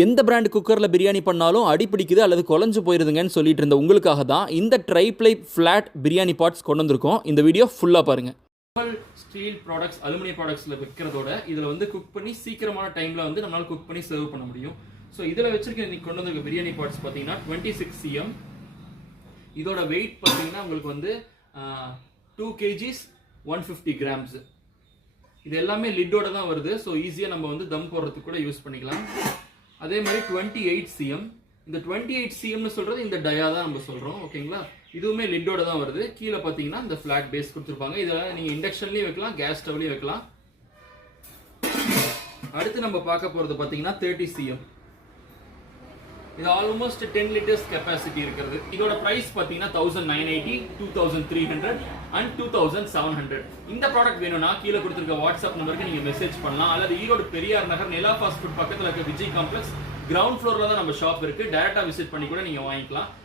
எந்த பிராண்ட் குக்கரில் பிரியாணி பண்ணாலும் அடி பிடிக்குது அல்லது குழஞ்சு போயிருதுங்கன்னு சொல்லிட்டு இருந்த உங்களுக்காக தான் இந்த ட்ரைப்ளை ஃப்ளாட் பிரியாணி பாட்ஸ் கொண்டு வந்திருக்கோம். இந்த வீடியோ ஃபுல்லாக பாருங்கள். ஸ்டீல் ப்ராடக்ட்ஸ், அலுமினியம் ப்ராடக்ட்ஸில் விற்கிறதோட இதில் வந்து குக் பண்ணி சீக்கிரமான டைமில் வந்து நம்மளால் குக் பண்ணி சர்வ் பண்ண முடியும். ஸோ இதில் வச்சிருக்க இன்னைக்கு கொண்டு வந்திருக்க பிரியாணி பாட்ஸ் பார்த்தீங்கன்னா 26 cm. இதோட வெயிட் பார்த்தீங்கன்னா உங்களுக்கு வந்து 2 kgs 150 grams. இது எல்லாமே லிட்டோட தான் வருது. ஸோ ஈஸியாக நம்ம வந்து தம் போடுறதுக்கு கூட யூஸ் பண்ணிக்கலாம். அதே மாதிரி 28 cm. இந்த 28 cmனு சொல்றது இந்த டயா தான் நம்ம சொல்றோம், ஓகேங்களா? இதுவுமே லிட்டோட தான் வருது. கீழே பார்த்தீங்கன்னா இந்த ஃபிளாட் பேஸ் கொடுத்துருப்பாங்க. இதெல்லாம் நீங்க இண்டக்ஷன்லயும் வைக்கலாம், கேஸ் ஸ்டவ்லயும் வைக்கலாம். அடுத்து நம்ம பார்க்க போறது பார்த்தீங்கன்னா 30 cm. இது ஆல்மோஸ்ட் 10 liters கெப்பாசிட்டி இருக்கிறது. இதோட பிரைஸ் பார்த்தீங்கன்னா 1980, 2300 and 2700. இந்த ப்ராடக்ட் வேணும்னா கீழே கொடுத்துருக்க வாட்ஸ்அப் நம்பருக்கு நீங்க மெசேஜ் பண்ணலாம். அல்லது ஈரோடு பெரியார் நகர் நிலா ஃபாஸ்ட் ஃபுட் பக்கத்தில் இருக்க விஜய் காம்ப்ளெக்ஸ் கிரவுண்ட் ஃப்ளோர்ல தான் நம்ம ஷாப் இருக்கு. டைரக்டா விசிட் பண்ணி கூட நீங்க வாங்கிக்கலாம்.